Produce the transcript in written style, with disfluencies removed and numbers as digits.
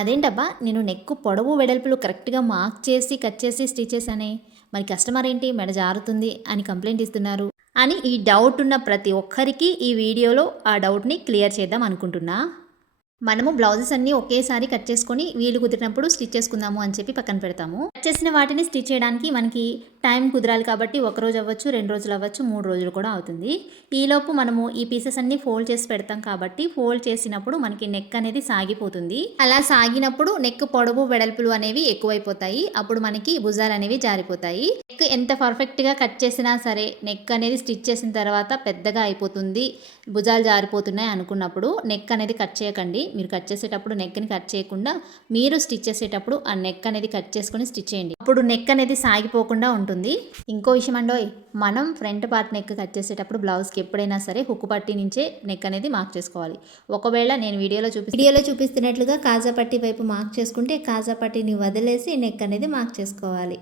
అదేంటబ్బా నేను నెక్ పొడవు వెడల్పులు కరెక్ట్‌గా మార్క్ చేసి, కట్ చేసి స్టిచ్ చేశానే. మరి కస్టమర్ ఏంటి మెడ జారుతుంది అని కంప్లెయింట్ ఇస్తున్నారు అని ఈ డౌట్ ఉన్న ప్రతి ఒక్కరికి ఈ వీడియోలో ఆ డౌట్‌ని క్లియర్ చేద్దాం అనుకుంటున్నా. మనము బ్లౌజెస్ అన్నీ ఒకేసారి కట్ చేసుకొని వీలు కుదిరినప్పుడు స్టిచ్ చేసుకుందాము అని చెప్పి పక్కన పెడతాము. కట్ చేసిన వాటిని స్టిచ్ చేయడానికి మనకి టైం కుదరాలి కాబట్టి ఒకరోజు అవ్వచ్చు, 2 రోజులు అవ్వచ్చు, 3 రోజులు కూడా అవుతుంది. ఈలోపు మనము ఈ పీసెస్ అన్నీ ఫోల్డ్ చేసి పెడతాం కాబట్టి ఫోల్డ్ చేసినప్పుడు మనకి నెక్ అనేది సాగిపోతుంది. అలా సాగినప్పుడు నెక్ పొడవు వెడల్పులు అనేవి ఎక్కువైపోతాయి. అప్పుడు మనకి భుజాలు అనేవి జారిపోతాయి. నెక్ ఎంత పర్ఫెక్ట్గా కట్ చేసినా సరే నెక్ అనేది స్టిచ్ చేసిన తర్వాత పెద్దగా అయిపోతుంది, భుజాలు జారిపోతున్నాయి అనుకున్నప్పుడు నెక్ అనేది కట్ చేయకండి. మీరు కట్ చేసేటప్పుడు నెక్ని కట్ చేయకుండా మీరు స్టిచ్ చేసేటప్పుడు ఆ నెక్ అనేది కట్ చేసుకొని స్టిచ్ చేయండి. అప్పుడు నెక్ అనేది సాగిపోకుండా ఉంటుంది. ఇంకో విషయం అండోయ్, మనం ఫ్రంట్ పార్ట్ నెక్ కట్ చేసేటప్పుడు బ్లౌజ్కి ఎప్పుడైనా సరే హుక్కు పట్టి నుంచే నెక్ అనేది మార్క్ చేసుకోవాలి. ఒకవేళ నేను వీడియోలో చూపిస్తున్నట్లుగా కాజా పట్టి వైపు మార్క్ చేసుకుంటే కాజా పట్టిని వదిలేసి నెక్ అనేది మార్క్ చేసుకోవాలి.